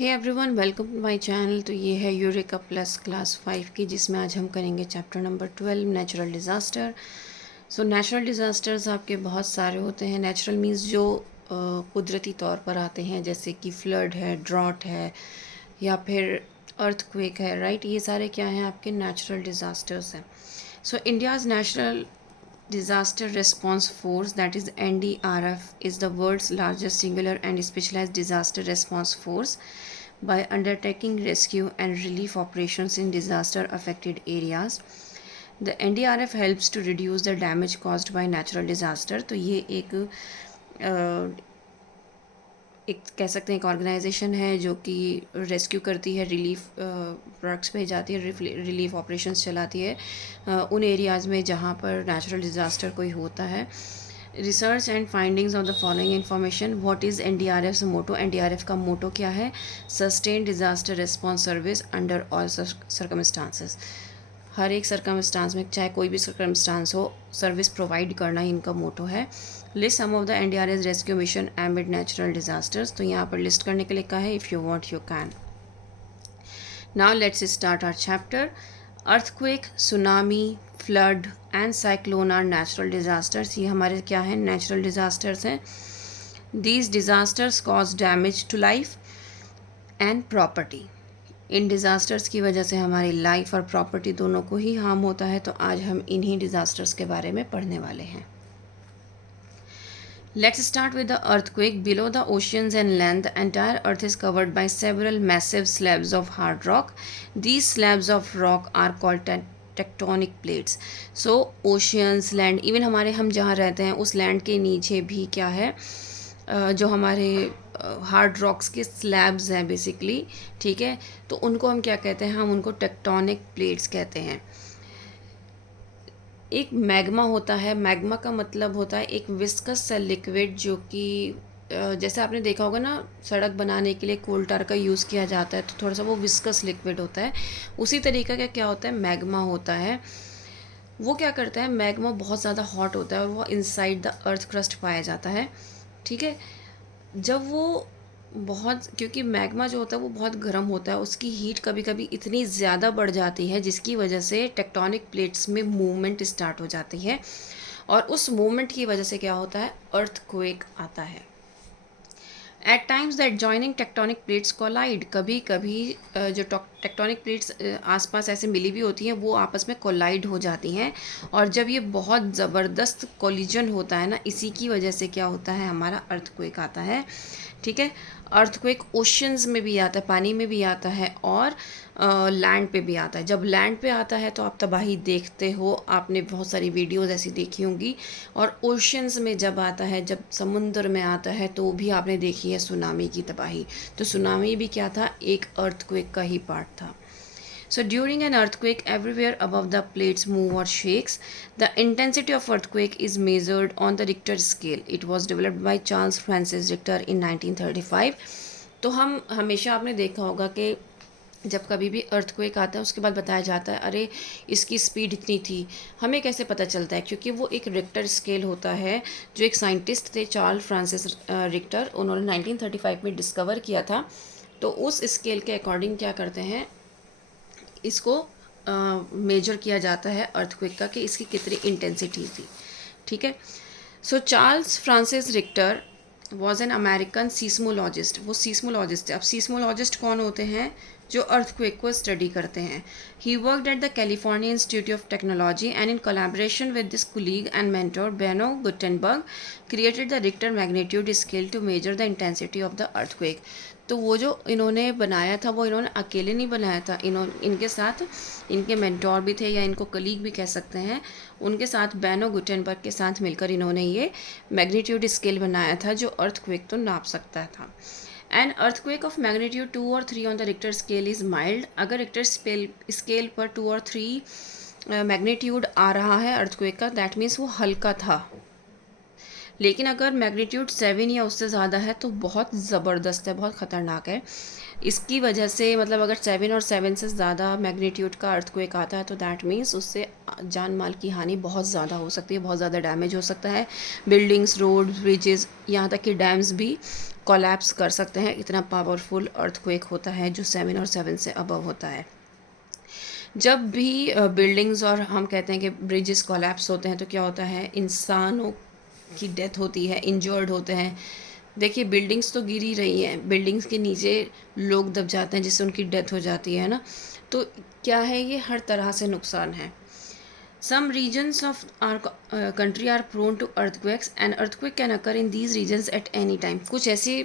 Hey everyone, welcome to my channel. तो ये है यूरेका प्लस क्लास 5 की, जिसमें आज हम करेंगे chapter number 12 natural disaster. So natural disasters आपके बहुत सारे होते हैं। नेचुरल मींस जो कुदरती तौर पर आते हैं, जैसे कि फ्लड है, ड्रॉट है, या फिर अर्थक्वेक है, राइट। ये सारे क्या हैं, आपके नेचुरल डिज़ास्टर्स हैं। So India's national Disaster Response Force, that is NDRF, is the world's largest singular and specialized disaster response force by undertaking rescue and relief operations in disaster affected areas. The NDRF helps to reduce the damage caused by natural disaster. तो ये एक कह सकते हैं एक organisation है जो कि रेस्क्यू करती है, रिलीफ प्रोडक्ट्स भेजाती है, रिलीफ ऑपरेशंस चलाती है उन एरियाज़ में जहाँ पर नेचुरल डिज़ास्टर कोई होता है। Research and findings of the following information. What is NDRF motto? NDRF का मोटो क्या है? Sustain disaster response service under all circumstances. हर एक सर्कमस्टांस में, चाहे कोई भी सर्कमस्टांस हो, सर्विस प्रोवाइड करना ही इनका मोटो है। List some of the NDRF rescue mission amid natural disasters. तो यहाँ पर लिस्ट करने के लिए कहा है, if you want you can. Now let's start our chapter. Earthquake, tsunami, flood and cyclone are natural disasters. ये हमारे क्या हैं? नेचुरल डिज़ास्टर्स हैं। These disasters cause damage to life and property. इन डिज़ास्टर्स की वजह से हमारी लाइफ और प्रॉपर्टी दोनों को ही हार्म होता है। तो आज हम इन्हीं डिज़ास्टर्स के बारे में पढ़ने वाले हैं। Let's start with the earthquake. Below the oceans and land, the entire earth is covered by several massive slabs of hard rock. These slabs of rock are called tectonic plates. So oceans, land, even हमारे हम जहाँ रहते हैं उस land के नीचे भी क्या है, जो हमारे हार्ड रॉक्स के स्लैब्स हैं बेसिकली, ठीक है। तो उनको हम क्या कहते हैं? हम उनको टेक्टोनिक प्लेट्स कहते हैं। एक मैग्मा होता है। मैग्मा का मतलब होता है एक विस्कस सा लिक्विड, जो कि जैसे आपने देखा होगा ना, सड़क बनाने के लिए कोल टार का यूज़ किया जाता है, तो थोड़ा सा वो विस्कस लिक्विड होता है। उसी तरीका का क्या होता है, मैग्मा होता है। वो क्या करता है, मैग्मा बहुत ज़्यादा हॉट होता है और वो इनसाइड द अर्थ क्रस्ट पाया जाता है, ठीक है। जब वो बहुत, क्योंकि मैग्मा जो होता है वो बहुत गर्म होता है, उसकी हीट कभी कभी इतनी ज़्यादा बढ़ जाती है जिसकी वजह से टेक्टोनिक प्लेट्स में मूवमेंट स्टार्ट हो जाती है, और उस मूवमेंट की वजह से क्या होता है, अर्थक्वेक आता है। At times the adjoining tectonic plates collide. कभी कभी जो टेक्टोनिक प्लेट्स आसपास ऐसे मिली भी होती हैं, वो आपस में कोलाइड हो जाती हैं, और जब ये बहुत ज़बरदस्त कोलिजन होता है ना, इसी की वजह से क्या होता है, हमारा अर्थक्वेक आता है, ठीक है। अर्थक्वेक ओशंस में भी आता है, पानी में भी आता है, और लैंड पे भी आता है। जब लैंड पे आता है तो आप तबाही देखते हो, आपने बहुत सारी वीडियोज़ ऐसी देखी होंगी। और ओशंस में जब आता है, जब समुद्र में आता है, तो भी आपने देखी है सुनामी की तबाही। तो सुनामी भी क्या था, एक अर्थक्वेक का ही पार्ट था। So during an earthquake, everywhere above the plates move or shakes. The intensity of earthquake is measured on the Richter scale. It was developed by Charles Francis Richter in 1935. तो हम हमेशा आपने देखा होगा कि जब कभी भी अर्थक्वेक आता है उसके बाद बताया जाता है, अरे इसकी स्पीड इतनी थी। हमें कैसे पता चलता है? क्योंकि वो एक रिक्टर स्केल होता है, जो एक साइंटिस्ट थे चार्ल्स फ्रांसिस रिक्टर, उन्होंने 1935 में डिस्कवर किया था। तो उस स्केल के अकॉर्डिंग क्या करते हैं, इसको मेजर किया जाता है अर्थक्वेक का, कि इसकी कितनी इंटेंसिटी थी, ठीक है। सो Charles Francis Richter was an American seismologist. वो सीस्मोलॉजिस्ट थे। अब सीस्मोलॉजिस्ट कौन होते हैं? जो अर्थक्वेक को स्टडी करते हैं। He worked at the California Institute of Technology and in collaboration with this colleague and mentor Beno Gutenberg created the Richter magnitude scale to measure the intensity of the earthquake. तो वो जो इन्होंने बनाया था, वो इन्होंने अकेले नहीं बनाया था, इनके साथ इनके मेंटोर भी थे, या इनको कलीग भी कह सकते हैं। उनके साथ बेनो गुटेनबर्ग के साथ मिलकर इन्होंने ये मैग्नीट्यूड स्केल बनाया था, जो अर्थक्वेक तो नाप सकता था। एन अर्थक्वेक ऑफ मैग्नीट्यूड 2 और 3 on the Richter scale is mild. अगर रिक्टर स्केल पर 2 और 3 मैग्नीट्यूड आ रहा है अर्थक्वेक का, दैट मीन्स वो हल्का था। लेकिन अगर मैग्नीट्यूड 7 या उससे ज़्यादा है तो बहुत ज़बरदस्त है, बहुत ख़तरनाक है। इसकी वजह से, मतलब अगर 7 और 7 से ज़्यादा मैग्नीट्यूड का अर्थक्वेक आता है तो दैट मीन्स उससे जान माल की हानि बहुत ज़्यादा हो सकती है, बहुत ज़्यादा डैमेज हो सकता है। बिल्डिंग्स, रोड, ब्रिजेस, यहाँ तक कि डैम्स भी कोलैप्स कर सकते हैं। इतना पावरफुल अर्थक्वेक होता है जो 7 और 7 से अबव होता है। जब भी बिल्डिंग्स और हम कहते हैं कि ब्रिजेस कोलैप्स होते हैं तो क्या होता है, इंसानों की डेथ होती है, इंजर्ड होते हैं। देखिए बिल्डिंग्स तो गिर ही रही हैं, बिल्डिंग्स के नीचे लोग दब जाते हैं जिससे उनकी डेथ हो जाती है ना। तो क्या है, ये हर तरह से नुकसान है। Some regions of our country are prone to earthquakes and earthquake can occur in these regions at any time। कुछ ऐसे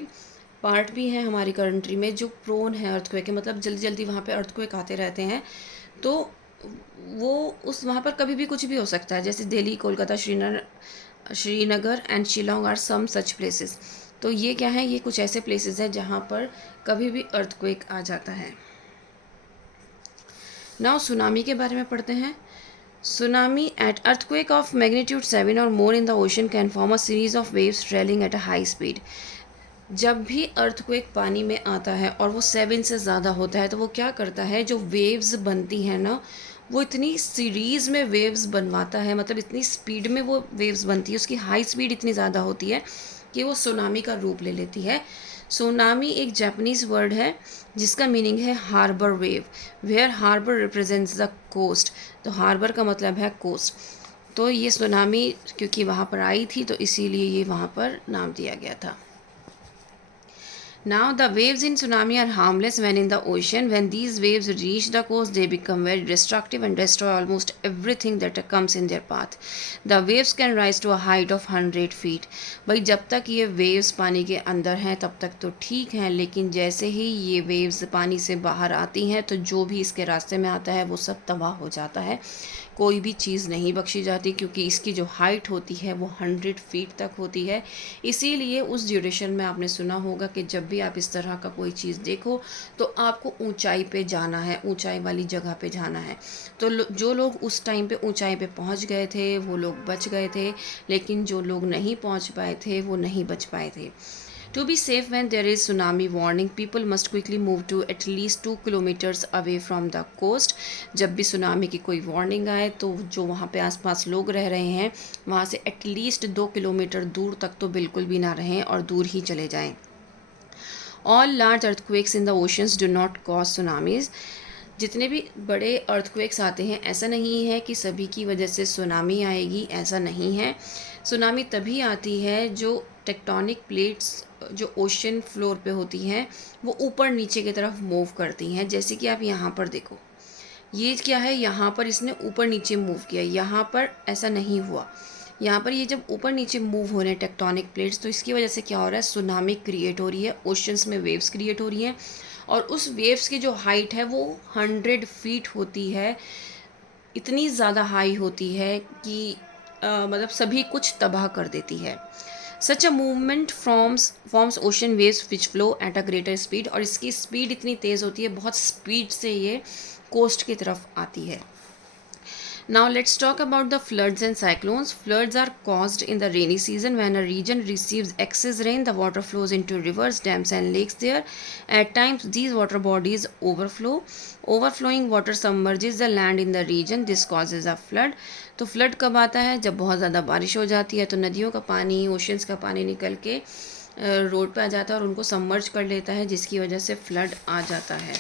पार्ट भी हैं हमारी कंट्री में जो प्रोन है अर्थक्वेक के, मतलब जल्दी जल्दी वहाँ पे अर्थक्वेक आते रहते हैं। तो वो उस वहाँ पर कभी भी कुछ भी हो सकता है, जैसे Delhi, Kolkata, Srinagar and Shillong are some such places. तो ये क्या है, ये कुछ ऐसे प्लेसेस हैं जहाँ पर कभी भी अर्थक्वेक आ जाता है। नाउ सुनामी के बारे में पढ़ते हैं। Tsunami at earthquake of magnitude 7 or more in the ocean can form a series of waves trailing at a high speed। जब भी अर्थक्वेक पानी में आता है और वो 7 से ज़्यादा होता है तो वो क्या करता है, जो वेव्स बनती हैं ना, वो इतनी सीरीज़ में वेव्स बनवाता है, मतलब इतनी स्पीड में वो वेव्स बनती है, उसकी हाई स्पीड इतनी ज़्यादा होती है कि वो सुनामी का रूप ले लेती है। सुनामी एक जापानीज़ वर्ड है जिसका मीनिंग है harbour wave, where harbour represents the coast. तो हार्बर का मतलब है कोस्ट। तो ये सुनामी क्योंकि वहाँ पर आई थी तो इसीलिए ये वहाँ पर नाम दिया गया था। Now the waves in tsunami are harmless when in the ocean. When these waves reach the coast, they become very destructive and destroy almost everything that comes in their path. The waves can rise to a height of 100 feet। भाई जब तक ये waves पानी के अंदर हैं तब तक तो ठीक हैं, लेकिन जैसे ही ये waves पानी से बाहर आती हैं तो जो भी इसके रास्ते में आता है वो सब तबाह हो जाता है। कोई भी चीज़ नहीं बख्शी जाती क्योंकि इसकी जो हाइट होती है वो 100 फीट तक होती है। इसीलिए उस ड्यूरेशन में आपने सुना होगा कि जब भी आप इस तरह का कोई चीज़ देखो तो आपको ऊंचाई पे जाना है, ऊंचाई वाली जगह पे जाना है। तो जो लोग उस टाइम पे ऊंचाई पे पहुंच गए थे वो लोग बच गए थे, लेकिन जो लोग नहीं पहुंच पाए थे वो नहीं बच पाए थे। To be safe when there is tsunami warning, people must quickly move to at least 2 kilometers away from the coast। जब भी सुनामी की कोई वार्निंग आए तो जो वहाँ पे आसपास लोग रह रहे हैं वहाँ से एटलीस्ट 2 किलोमीटर दूर तक तो बिल्कुल भी ना रहें और दूर ही चले जाएं। All large earthquakes in the oceans do not cause tsunamis। जितने भी बड़े अर्थक्वेक्स आते हैं ऐसा नहीं है कि सभी की वजह से सुनामी आएगी, ऐसा नहीं है। सुनामी तभी आती है जो टेक्टोनिक प्लेट्स जो ओशन फ्लोर पे होती हैं वो ऊपर नीचे की तरफ मूव करती हैं। जैसे कि आप यहाँ पर देखो, ये क्या है, यहाँ पर इसने ऊपर नीचे मूव किया, यहाँ पर ऐसा नहीं हुआ। यहाँ पर ये जब ऊपर नीचे मूव हो रहे हैं टेक्टोनिक प्लेट्स तो इसकी वजह से क्या हो रहा है, सुनामी क्रिएट हो रही है, ओशंस में वेव्स क्रिएट हो रही हैं और उस वेव्स की जो हाइट है वो 100 फीट होती है। इतनी ज़्यादा हाई होती है कि मतलब सभी कुछ तबाह कर देती है। Such a movement forms ocean waves which flow at a greater speed. और इसकी स्पीड इतनी तेज़ होती है, बहुत स्पीड से ये कोस्ट की तरफ आती है। Now let's talk about the floods and cyclones। Floods are caused in the rainy season when a region receives excess rain. The water flows into rivers, dams and lakes there. At times these water bodies overflow। Overflowing water submerges the land in the region। This causes a flood। तो flood कब आता है, जब बहुत ज़्यादा बारिश हो जाती है तो नदियों का पानी, ओशंस का पानी निकल के रोड पे आ जाता है और उनको सबमर्ज कर लेता है, जिसकी वजह से फ्लड आ जाता है।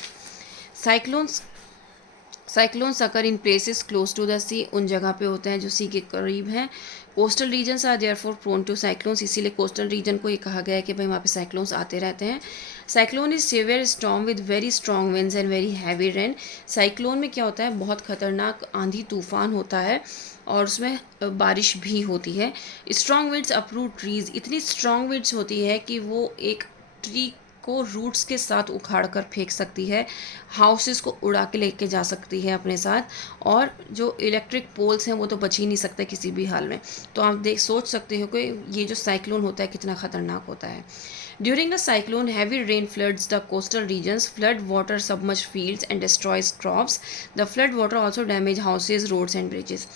Cyclones occur in places close to the sea. उन जगह पे होते हैं जो सी के करीब हैं। Coastal regions are therefore prone to cyclones. इसीलिए कोस्टल रीजन को ये कहा गया है कि भाई वहाँ पे साइक्लोन्स आते रहते हैं। Cyclone is severe storm with very strong winds and very heavy rain. Cyclone में क्या होता है, बहुत खतरनाक आंधी तूफान होता है और उसमें बारिश भी होती है। Strong winds uproot trees. इतनी स्ट्रॉन्ग विंड्स होती है कि वो एक ट्री को रूट्स के साथ उखाड़ कर फेंक सकती है, हाउसेस को उड़ा के लेके जा सकती है अपने साथ, और जो इलेक्ट्रिक पोल्स हैं वो तो बच ही नहीं सकते किसी भी हाल में। तो आप सोच सकते हो कि ये जो साइक्लोन होता है कितना ख़तरनाक होता है। During a cyclone heavy rain floods the coastal regions. Flood water submerge fields and destroys crops. The flood water also damage houses, roads and bridges.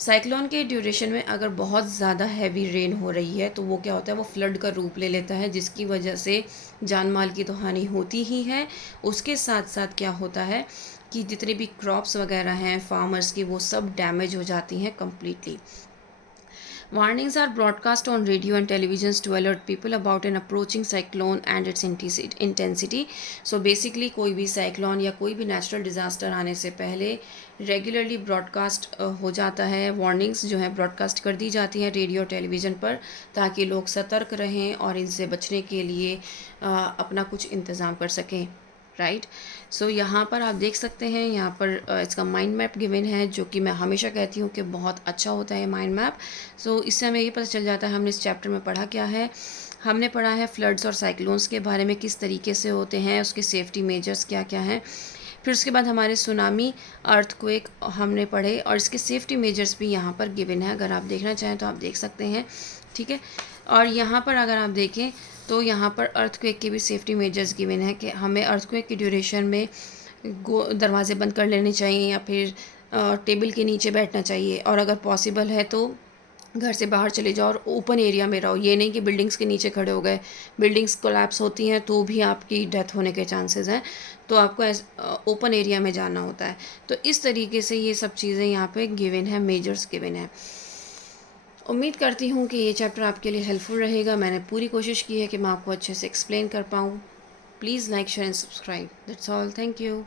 Cyclone के ड्यूरेशन में अगर बहुत ज़्यादा हैवी रेन हो रही है तो वो क्या होता है, वो फ्लड का रूप ले लेता है, जिसकी वजह से जान माल की तो हानि होती ही है। उसके साथ साथ क्या होता है कि जितने भी क्रॉप्स वगैरह हैं फार्मर्स की वो सब डैमेज हो जाती हैं completely. Warnings are broadcast on radio and televisions to alert people about an approaching cyclone and its intensity. So basically कोई भी साइक्लोन या कोई भी नेचुरल डिज़ास्टर आने से पहले रेगुलरली ब्रॉडकास्ट हो जाता है, वार्निंग्स जो है ब्रॉडकास्ट कर दी जाती हैं रेडियो और टेलीविज़न पर, ताकि लोग सतर्क रहें और इनसे बचने के लिए अपना कुछ इंतज़ाम कर सकें। राइट। सो यहाँ पर आप देख सकते हैं, यहाँ पर इसका माइंड मैप गिवन है, जो कि मैं हमेशा कहती हूँ कि बहुत अच्छा होता है माइंड मैप। सो इससे हमें ये पता चल जाता है हमने इस चैप्टर में पढ़ा क्या है। हमने पढ़ा है फ्लड्स और साइक्लोन्स के बारे में, किस तरीके से होते हैं, उसके सेफ्टी मेजर्स क्या क्या हैं। फिर उसके बाद हमारे सुनामी, अर्थक्वेक हमने पढ़े और इसके सेफ्टी मेजर्स भी यहाँ पर गिवन है। अगर आप देखना चाहें तो आप देख सकते हैं, ठीक है। और यहाँ पर अगर आप देखें तो यहाँ पर अर्थक्वेक के भी सेफ्टी मेजर्स गिवन है कि हमें अर्थक्वेक की ड्यूरेशन में दरवाजे बंद कर लेने चाहिए या फिर टेबल के नीचे बैठना चाहिए, और अगर पॉसिबल है तो घर से बाहर चले जाओ और ओपन एरिया में रहो। ये नहीं कि बिल्डिंग्स के नीचे खड़े हो गए, बिल्डिंग्स कोलैप्स होती हैं तो भी आपकी डेथ होने के चांसेस हैं, तो आपको ओपन एरिया में जाना होता है। तो इस तरीके से ये सब चीज़ें यहाँ पे गिवन है, मेजर्स गिवन है। उम्मीद करती हूँ कि ये चैप्टर आपके लिए हेल्पफुल रहेगा। मैंने पूरी कोशिश की है कि मैं आपको अच्छे से एक्सप्लेन कर पाऊँ। Please like share and subscribe. That's all. Thank you.